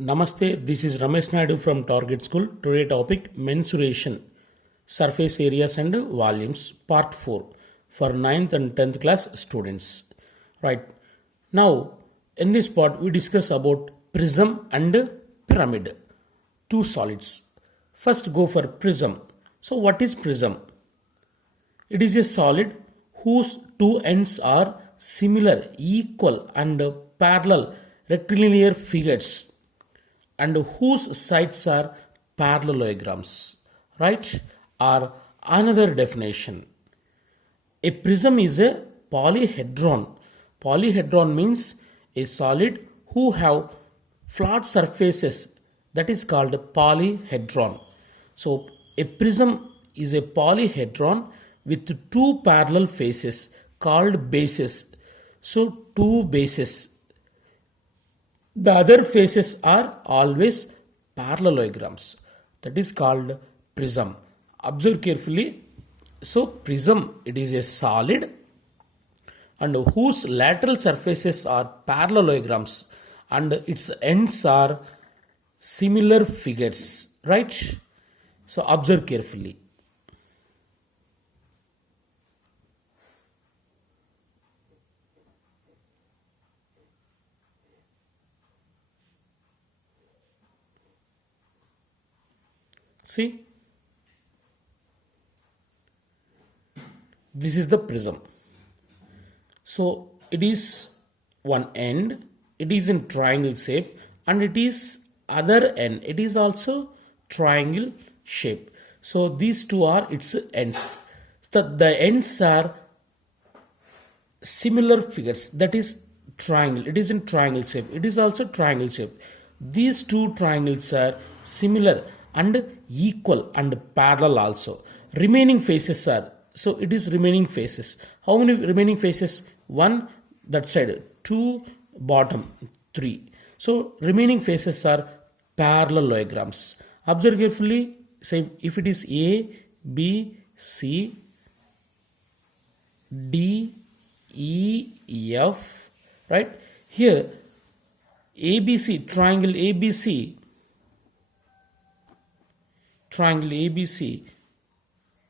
Namaste, this is Ramesh Naidu from Target School. Today topic mensuration, surface areas and volumes, part 4 for 9th and 10th class students. Right. Now, in this part we discuss about prism and pyramid, two solids. First go for prism. So what is prism? It is a solid whose two ends are similar, equal and parallel rectilinear figures and whose sides are parallelograms, right? Or another definition, a prism is a polyhedron. Polyhedron means a solid who have flat surfaces, that is called polyhedron. So a prism is a polyhedron with two parallel faces called bases. So two bases, the other faces are always parallelograms. That is called prism. Observe carefully. So prism, it is a solid and whose lateral surfaces are parallelograms and its ends are similar figures, right? So observe carefully. See, this is the prism. So it is one end, it is in triangle shape, and it is other end, it is also triangle shape. So these two are its ends. The ends are similar figures, that is triangle, it is in triangle shape, it is also triangle shape. These two triangles are similar and equal and parallel also. Remaining faces are, so it is remaining faces. How many remaining faces? One that side, two bottom, three. So remaining faces are parallelograms. Observe carefully. Say if it is A, B, C, D, E, F, right? Here ABC, triangle ABC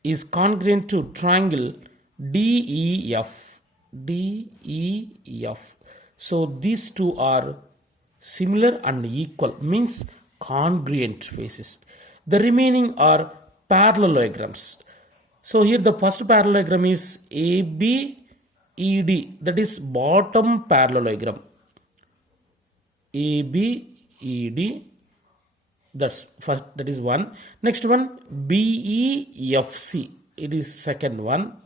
is congruent to triangle DEF. So these two are similar and equal, means congruent faces. The remaining are parallelograms. So here the first parallelogram is ABED, that is bottom parallelogram. ABED, that's first, that is one. Next one BEFC, it is second one.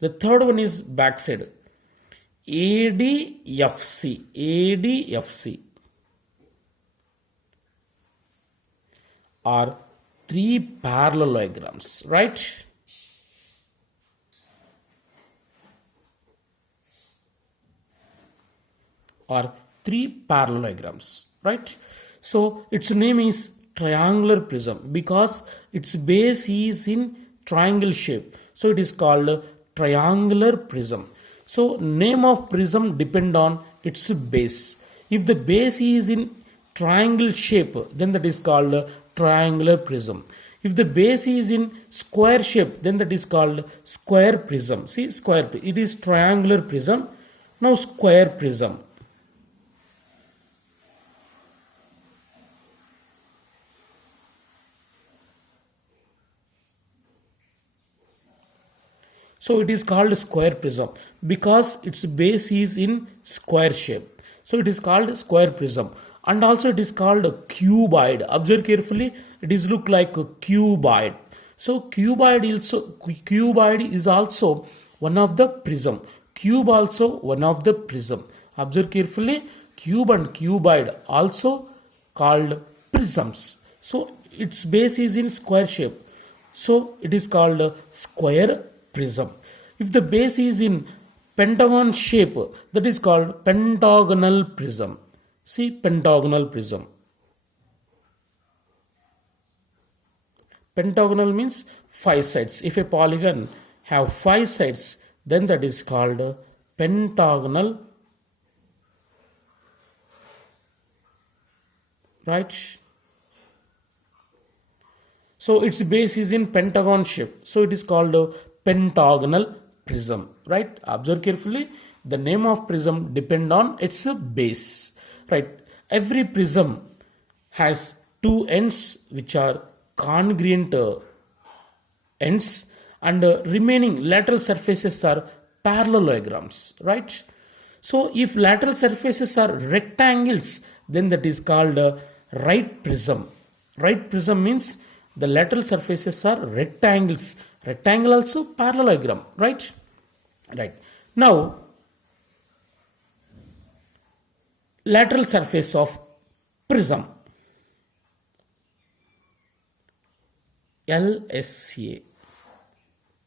The third one is backside, ADFC are three parallelograms, right? Or three parallelograms, right? So its name is triangular prism because its base is in triangle shape. So it is called triangular prism. So name of prism depend on its base. If the base is in triangle shape, then that is called triangular prism. If the base is in square shape, then that is called square prism. See, square, it is triangular prism. Now square prism. So it is called square prism because its base is in square shape. So it is called square prism. And also it is called cuboid. Observe carefully. It is look like a cuboid. So cuboid is also one of the prism. Cube also one of the prism. Observe carefully. Cube and cuboid also called prisms. So its base is in square shape. So it is called square prism. If the base is in pentagon shape, that is called pentagonal prism. See, pentagonal prism. Pentagonal means five sides. If a polygon have five sides, then that is called pentagonal right? So its base is in pentagon shape. So it is called a pentagonal prism, right? Observe carefully. The name of prism depend on its base, right? Every prism has two ends which are congruent ends, and remaining lateral surfaces are parallelograms, right? So if lateral surfaces are rectangles, then that is called a right prism. Right prism means the lateral surfaces are rectangles. Rectangle also parallelogram, right? Right. Now, lateral surface of prism, LSA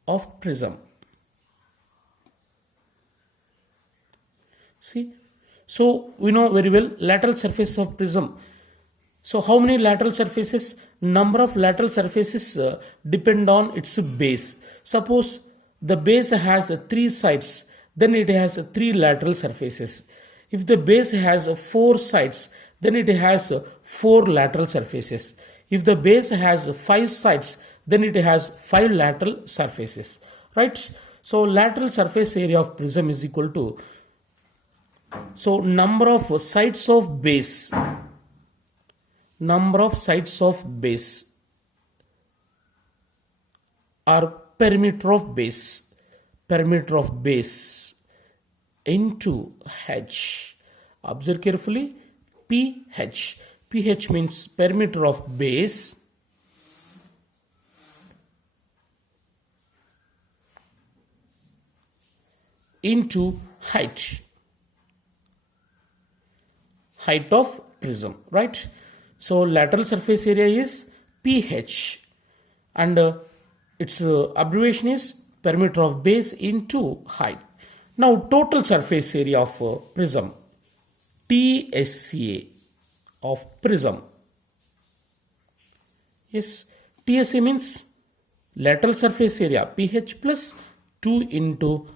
of prism. See, so we know very well lateral surface of prism. So how many lateral surfaces? Number of lateral surfaces depend on its base. Suppose the base has three sides, then it has three lateral surfaces. If the base has four sides, then it has four lateral surfaces. If the base has five sides, then it has five lateral surfaces, right? So lateral surface area of prism is equal to, so number of sides of base, number of sides of base or perimeter of base, perimeter of base into H. Observe carefully, pH. pH means perimeter of base into height, height of prism, right? So lateral surface area is pH, and its abbreviation is perimeter of base into height. Now total surface area of prism, TSA of prism. Yes, TSA means lateral surface area, pH plus 2 into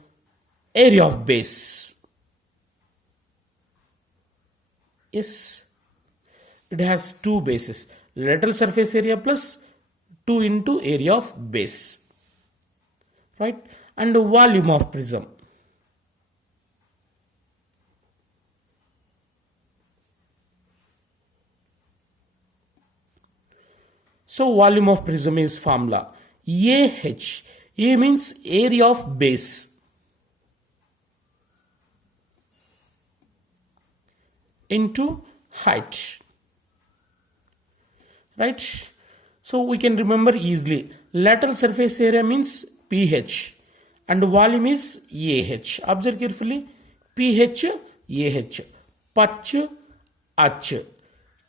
area of base. Yes, it has two bases, lateral surface area plus 2 into area of base, right? And the volume of prism. So volume of prism is formula AH. A means area of base into height, right? So we can remember easily, lateral surface area means pH and volume is AH. Observe carefully, pH, AH, patch, H.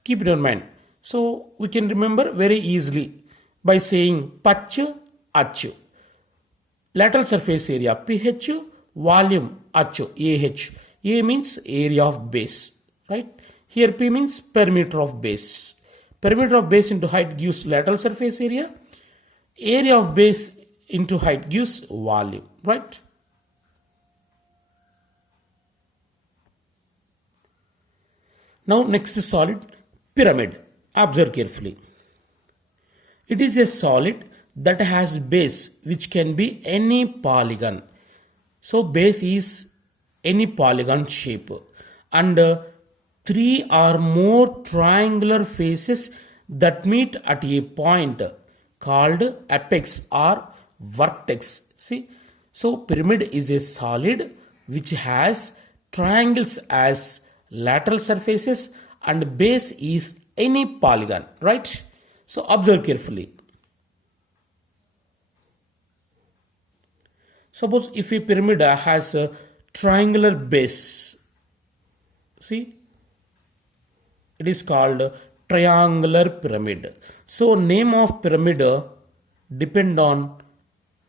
Keep it in mind. So we can remember very easily by saying patch, H. Lateral surface area pH, volume H, AH. A means area of base, right? Here P means perimeter of base. Perimeter of base into height gives lateral surface area. Area of base into height gives volume, right? Now next is solid, pyramid. Observe carefully. It is a solid that has base which can be any polygon. So base is any polygon shape, and three or more triangular faces that meet at a point called apex or vertex. See, so pyramid is a solid which has triangles as lateral surfaces and base is any polygon, right? So observe carefully. Suppose if a pyramid has a triangular base, see, it is called triangular pyramid. So name of pyramid depend on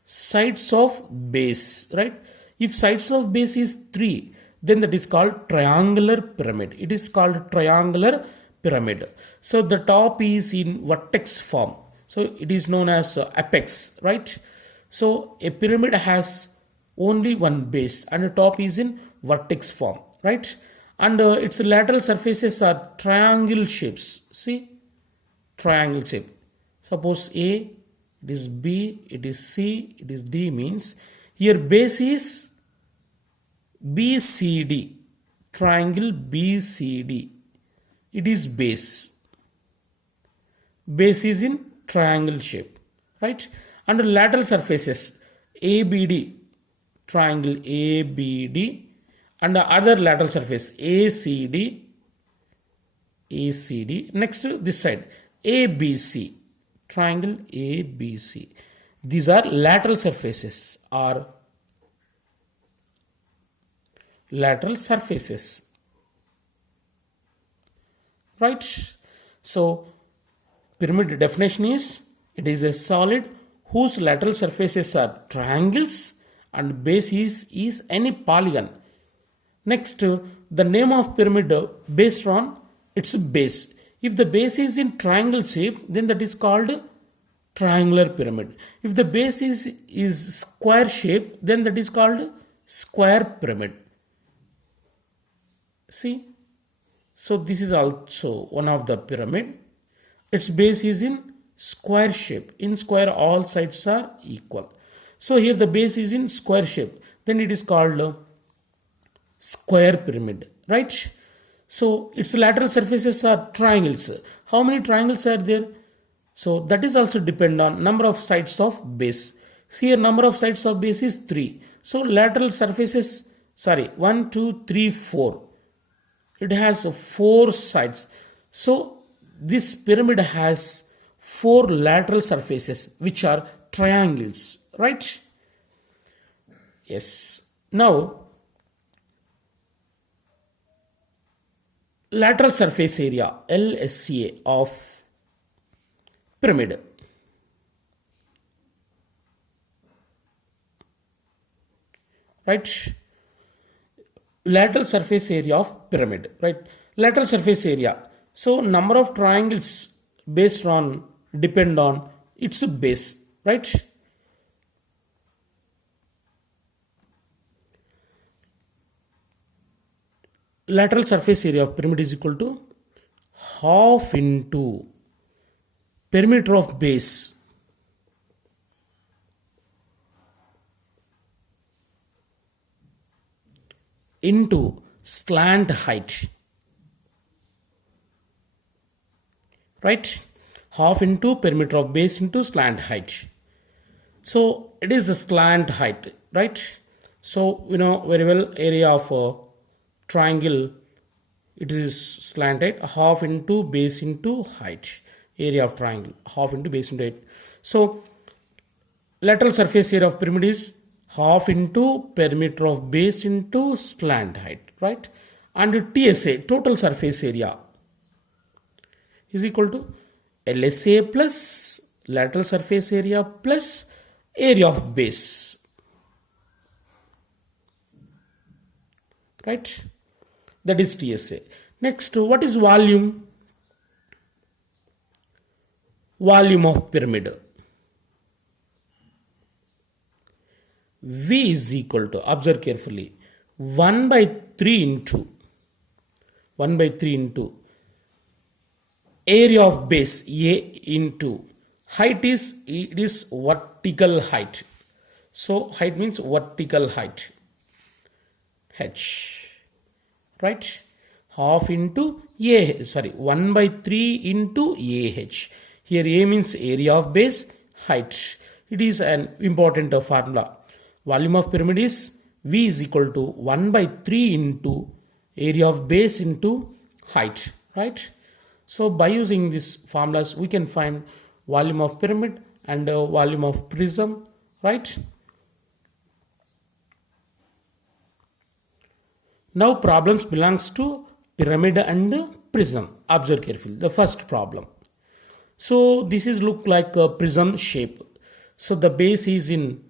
sides of base, right? If sides of base is 3, then that is called triangular pyramid. It is called triangular pyramid. So the top is in vertex form. So it is known as apex, right? So a pyramid has only one base and the top is in vertex form, right? and its lateral surfaces are triangle shapes. See, triangle shape. Suppose A, it is B, it is C, it is D, means here base is BCD, triangle BCD. It is base. Base is in triangle shape, right? And lateral surfaces ABD, triangle ABD, and the other lateral surface ACD, ACD. Next to this side ABC, triangle ABC. These are lateral surfaces or lateral surfaces, right? So pyramid definition is, it is a solid whose lateral surfaces are triangles and base is any polygon. Next, the name of pyramid based on its base. If the base is in triangle shape, then that is called triangular pyramid. If the base is square shape, then that is called square pyramid. See, so this is also one of the pyramid. Its base is in square shape. In square, all sides are equal. So here the base is in square shape. Then it is called square pyramid, right? So its lateral surfaces are triangles. How many triangles are there? So that is also depend on number of sides of base. Here number of sides of base is 3. So lateral surfaces, 1, 2, 3, 4. It has 4 sides. So this pyramid has 4 lateral surfaces which are triangles, right? Yes. Now, lateral surface area LSA of pyramid. Right? Lateral surface area of pyramid, right? Lateral surface area. So number of triangles based on depend on its base, right? Lateral surface area of pyramid is equal to half into perimeter of base into slant height, right? Half into perimeter of base into slant height. So it is a slant height, right? So you know very well, area of a triangle, it is slant height, half into base into height. Area of triangle, half into base into height. So lateral surface area of pyramid is half into perimeter of base into slant height, right? And TSA, total surface area, is equal to LSA plus lateral surface area plus area of base, right? That is TSA. Next, what is volume? Volume of pyramid. V is equal to, observe carefully, 1 by 3 into area of base A into height is, it is vertical height. So height means vertical height, H, right? Half into 1 by 3 into AH. Here A means area of base, height. It is an important formula. Volume of pyramid is V is equal to 1 by 3 into area of base into height, right? So by using these formulas, we can find volume of pyramid and volume of prism, right? Now problems belongs to pyramid and prism. Observe carefully. The first problem. So this is look like a prism shape. So the base is in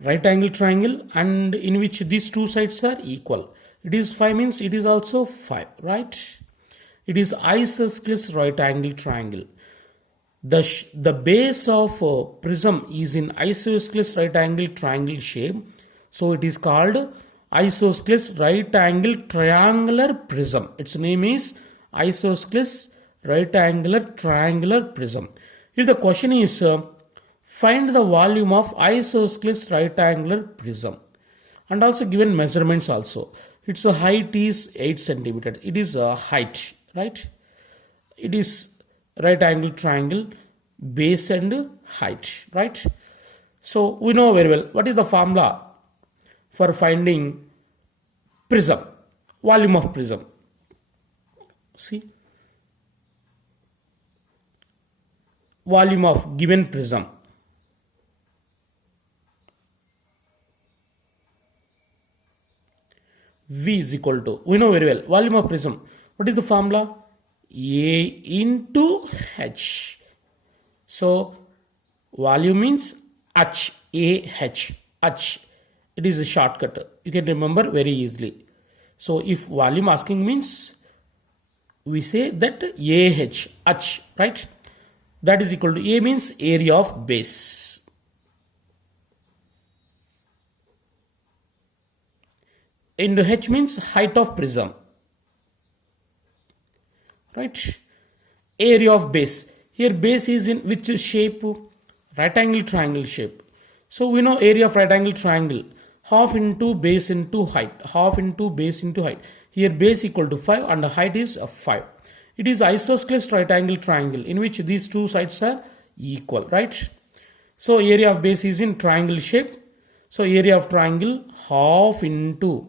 right angle triangle and in which these two sides are equal. It is 5 means it is also 5, right? It is isosceles right angle triangle. The base of prism is in isosceles right angle triangle shape. So it is called isosceles right angle triangular prism. Its name is isosceles right angular triangular prism. Here the question is find the volume of isosceles right angular prism, and also given measurements also. Its height is 8 centimeter. It is a height, right? It is right angle triangle base and height, right? So we know very well what is the formula for finding prism, volume of prism. See, volume of given prism. V is equal to, we know very well, volume of prism. What is the formula? A into H. So volume means H, A-H, H. It is a shortcut. You can remember very easily. So if volume asking means, we say that AH, H, right? That is equal to, A means area of base. And H means height of prism, right? Area of base. Here base is in which shape? Right angle triangle shape. So we know area of right angle triangle, half into base into height, half into base into height. Here base equal to 5 and the height is 5. It is isosceles right angle triangle in which these two sides are equal, right? So area of base is in triangle shape. So area of triangle half into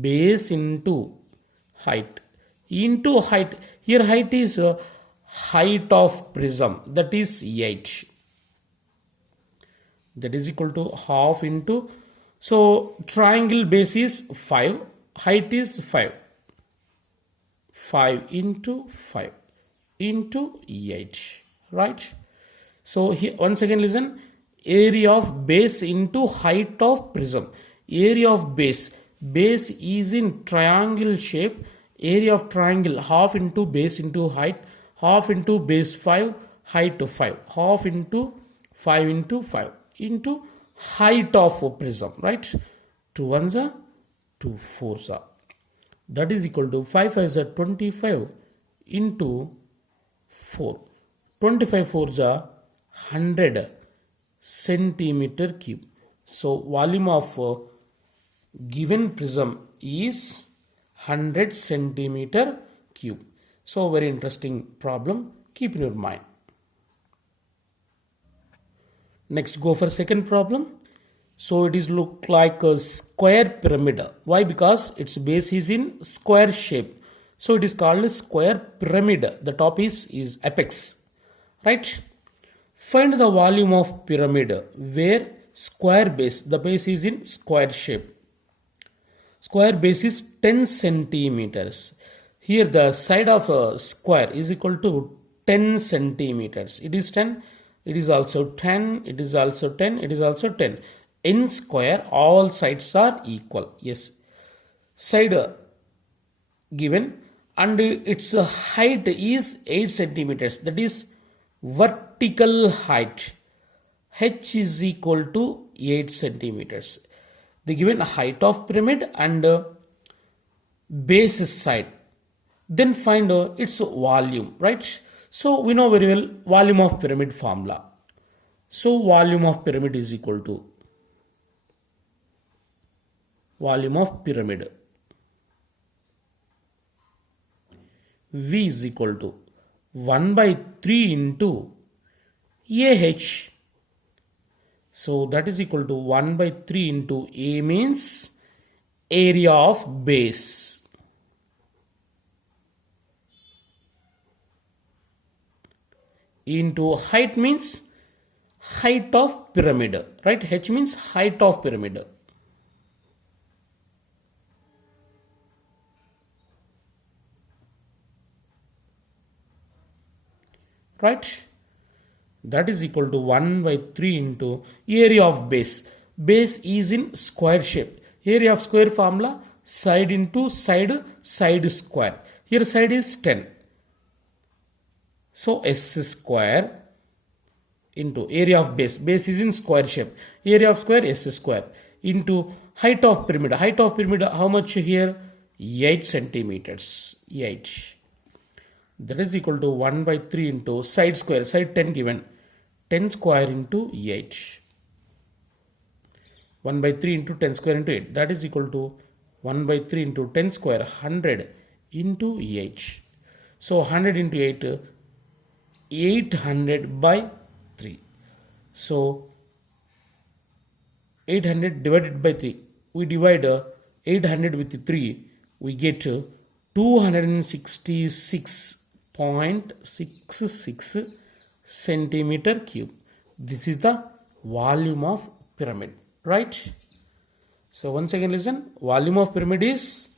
base into height. Into height, here height is height of prism, that is 8. That is equal to half into, so triangle base is 5, height is 5. 5 into 5 into 8, right? So here once again listen, area of base into height of prism. Area of base, base is in triangle shape. Area of triangle half into base into height, half into base 5, height 5, half into 5 into height of prism, right? 2 ones are 2 fours are. That is equal to 5 5s are 25 into 4. 25 fours are 100 centimeter cube. So volume of given prism is 100 centimeter cube. So very interesting problem. Keep in your mind. Next, go for second problem. So it is look like a square pyramid. Why? Because its base is in square shape. So it is called a square pyramid. The top is apex, right? Find the volume of pyramid where square base, the base is in square shape. Square base is 10 centimeters. Here the side of a square is equal to 10 centimeters. It is 10. It is also 10. It is also 10. It is also 10. In square, all sides are equal. Yes. Side given, and its height is 8 centimeters. That is vertical height. H is equal to 8 centimeters. The given height of pyramid and base side. Then find its volume, right? So we know very well volume of pyramid formula. So volume of pyramid is equal to volume of pyramid. V is equal to 1 by 3 into AH. So that is equal to 1 by 3 into A means area of base. Into height means height of pyramid, right? H means height of pyramid. Right? That is equal to 1 by 3 into area of base. Base is in square shape. Area of square formula, side into side, side square. Here side is 10. So S square into area of base. Base is in square shape. Area of square S square into height of pyramid. Height of pyramid, how much here? 8 centimeters. 8. That is equal to 1 by 3 into side square. Side 10 given. 10 square into 8. 1 by 3 into 10 square into 8. That is equal to 1 by 3 into 10 square. 100 into 8. So 100 into 8. 800 by 3. So 800 divided by 3. We divide 800 with 3. We get 266.66 centimeter cube. This is the volume of pyramid, right? So once again listen, volume of pyramid is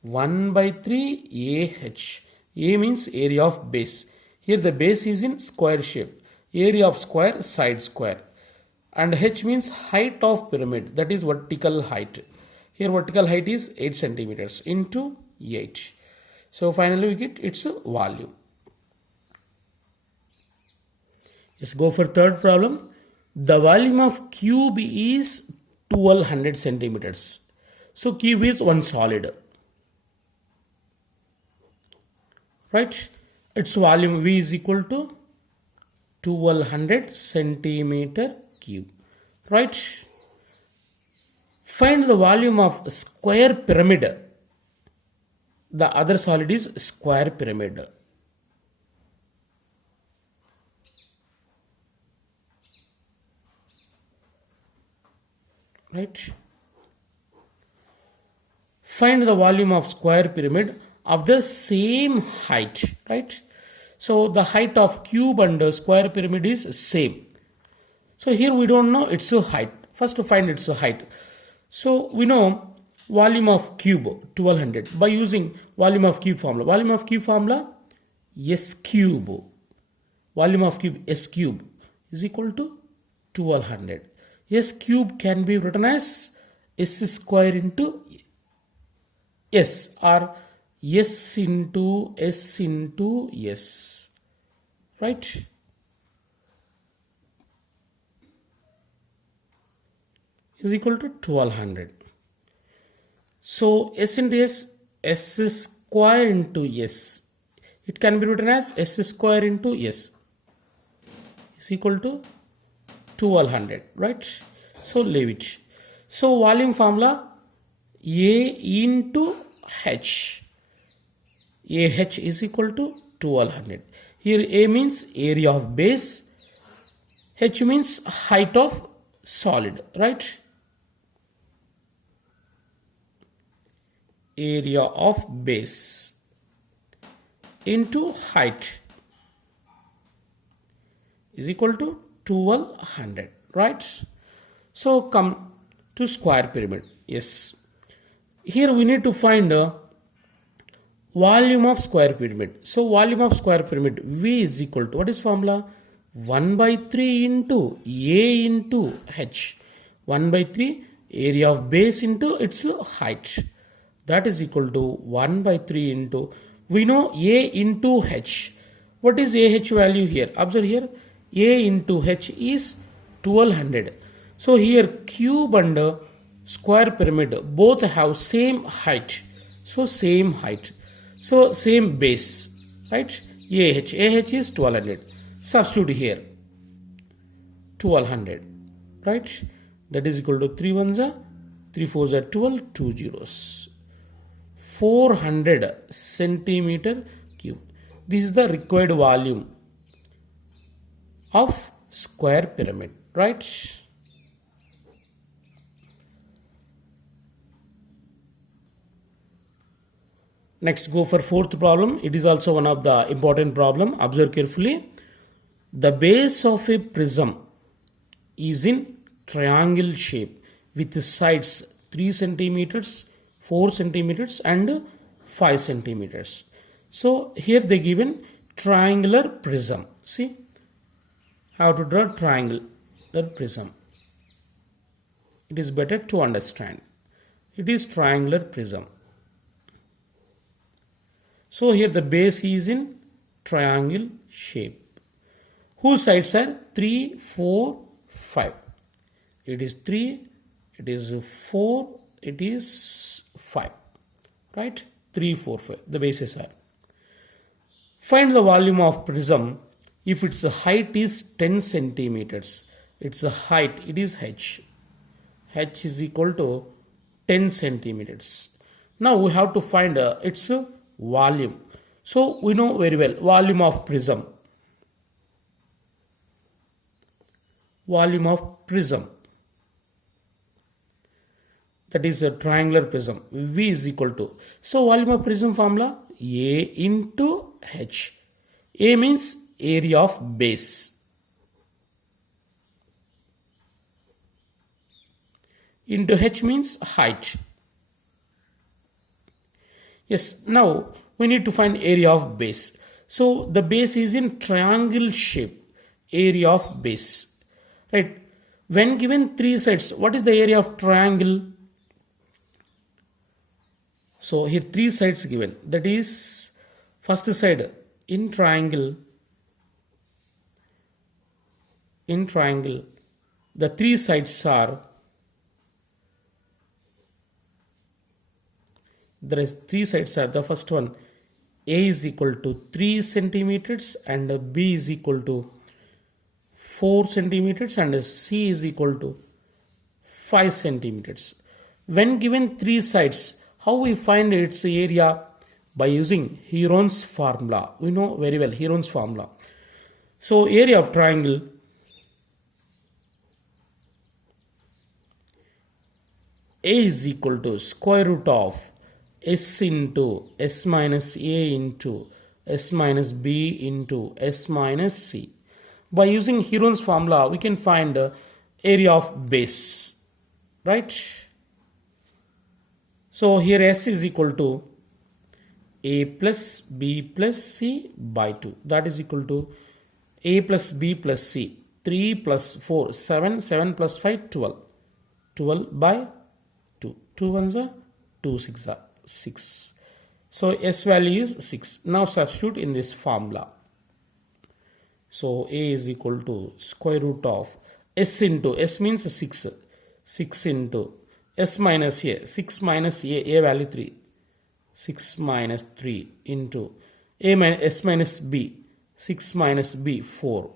1 by 3 AH. A means area of base. Here the base is in square shape. Area of square, side square. And H means height of pyramid, that is vertical height. Here vertical height is 8 centimeters into 8. So finally we get its volume. Let's go for third problem. The volume of cube is 1200 centimeters. So cube is one solid. Right? Its volume V is equal to 1200 centimeter cube. Right? Find the volume of square pyramid. The other solid is square pyramid. Right? Find the volume of square pyramid of the same height. Right? So the height of cube and square pyramid is same. So here we don't know its height. First to find its height. So we know volume of cube 1200 by using volume of cube formula. Volume of cube formula S cube. Volume of cube S cube is equal to 1200. S cube can be written as S square into S or S into S into S. Right? Is equal to 1200. So S into S, S square into S. It can be written as S square into S is equal to 1200. Right? So leave it. So volume formula A into H. AH is equal to 1200. Here A means area of base. H means height of solid. Right? Area of base into height is equal to 1200. Right? So come to square pyramid. Yes. Here we need to find volume of square pyramid. So volume of square pyramid V is equal to, what is formula? 1 by 3 into A into H. 1 by 3 area of base into its height. That is equal to 1 by 3 into, we know A into H. What is AH value here? Observe here, A into H is 1200. So here cube and square pyramid both have same height. So same height. So same base. Right? AH. AH is 1200. Substitute here. 1200. Right? That is equal to 3 ones are 3 fours are 12, 2 zeros. 400 centimeter cube. This is the required volume of square pyramid. Right? Next, go for fourth problem. It is also one of the important problem. Observe carefully. The base of a prism is in triangle shape with sides 3 centimeters, 4 centimeters and 5 centimeters. So here they given triangular prism. See how to draw triangular prism. It is better to understand. It is triangular prism. So here the base is in triangle shape. Whose sides are 3, 4, 5. It is 3, it is 4, it is 5, right? 3, 4, 5, the bases are. Find the volume of prism if its height is 10 centimeters. Its height, it is h. H is equal to 10 centimeters. Now we have to find its volume. So we know very well volume of prism. Volume of prism. That is a triangular prism. V is equal to. So volume of prism formula A into H. A means area of base. Into H means height. Yes, now we need to find area of base. So the base is in triangle shape. Area of base. Right. When given 3 sides, what is the area of triangle? So here 3 sides given. That is first side in triangle. In triangle, the 3 sides are, there is 3 sides are, the first one A is equal to 3 centimeters and B is equal to 4 centimeters and C is equal to 5 centimeters. When given 3 sides, how we find its area? By using Heron's formula. We know very well Heron's formula. So area of triangle A is equal to square root of S into S minus A into S minus B into S minus C. By using Heron's formula, we can find area of base, right? So here S is equal to A plus B plus C by 2. That is equal to A plus B plus C. 3 plus 4, 7, 7 plus 5, 12. 12 by 2. 2 ones are 2 6 are 6. So S value is 6. Now substitute in this formula. So A is equal to square root of S into, S means 6. 6 into S minus A. 6 minus A value 3. 6 minus 3 into A minus S minus B. 6 minus B 4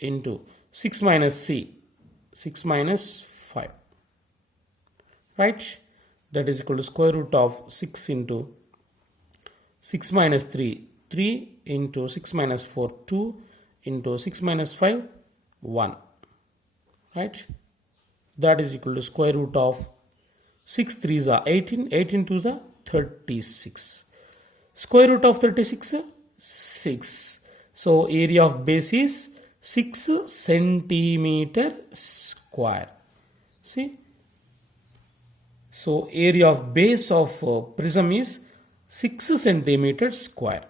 into 6 minus C. 6 minus 5. Right? That is equal to square root of 6 into 6 minus 3. 3 into 6 minus 4, 2 into 6 minus 5, 1. Right? That is equal to square root of 6 3s are 18, 18 2s are 36. Square root of 36, 6. So area of base is 6 centimeter square. See? So area of base of prism is 6 centimeters square.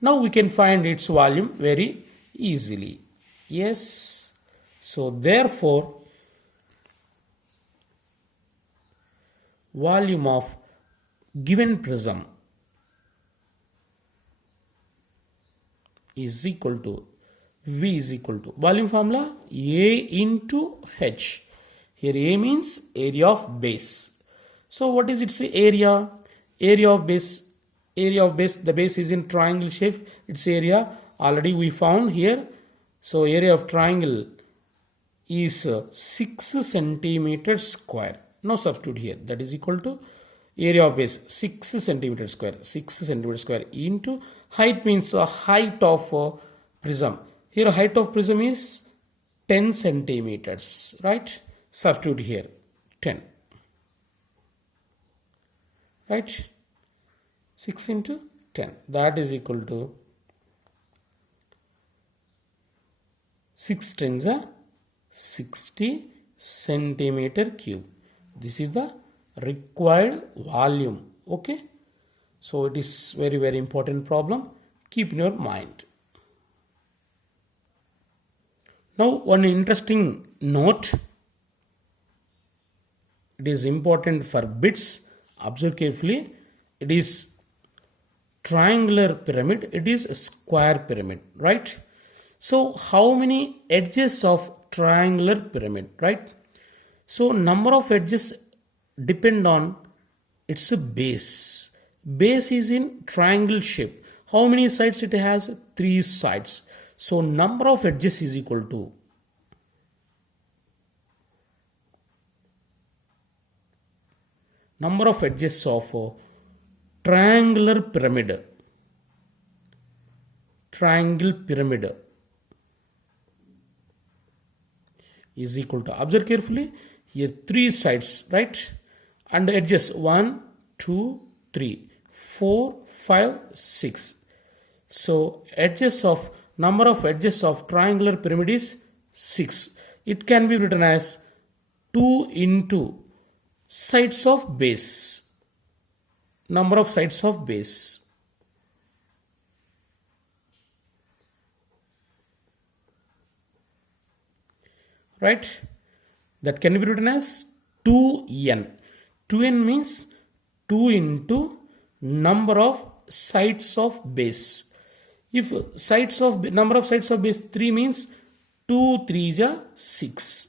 Now we can find its volume very easily. Yes. So therefore, volume of given prism is equal to, V is equal to, volume formula A into H. Here A means area of base. So what is its area? Area of base, the base is in triangle shape. Its area already we found here. So area of triangle is 6 centimeters square. Now substitute here. That is equal to area of base 6 centimeters square. 6 centimeters square into height means height of prism. Here height of prism is 10 centimeters. Right? Substitute here 10. Right? 6 into 10. That is equal to 6 tens are 60 centimeter cube. This is the required volume. Okay. So it is very, very important problem. Keep in your mind. Now one interesting note. It is important for bits. Observe carefully. It is triangular pyramid. It is a square pyramid. Right. So how many edges of triangular pyramid? Right. So number of edges depend on its base. Base is in triangle shape. How many sides it has? 3 sides. So number of edges is equal to number of edges of triangular pyramid. Triangle pyramid is equal to, observe carefully, here 3 sides, right? And edges 1, 2, 3, 4, 5, 6. So edges of, number of edges of triangular pyramid is 6. It can be written as 2 into sides of base. Number of sides of base. Right? That can be written as 2n. 2n means 2 into number of sides of base. If sides of number of sides of base 3 means 2 3 is 6.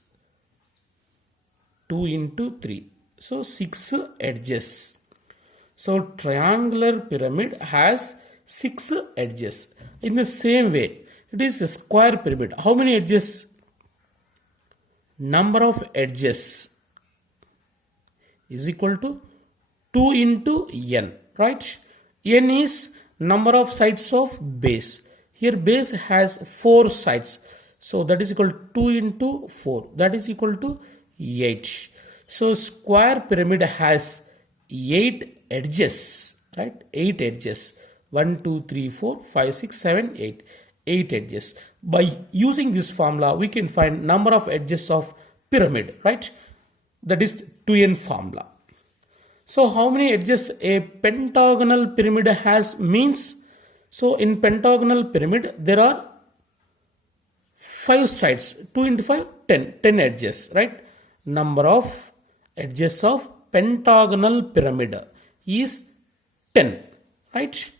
2 into 3. So 6 edges. So triangular pyramid has 6 edges. In the same way, it is a square pyramid. How many edges? Number of edges is equal to 2 into n, right? N is number of sides of base. Here base has 4 sides. So that is equal to 2 into 4. That is equal to 8. So square pyramid has 8 edges, right? 8 edges. 1, 2, 3, 4, 5, 6, 7, 8. 8 edges. By using this formula, we can find number of edges of pyramid, right? That is 2n formula. So how many edges a pentagonal pyramid has means, so in pentagonal pyramid there are 5 sides. 2 into 5, 10 edges, right? Number of edges of pentagonal pyramid is 10, right?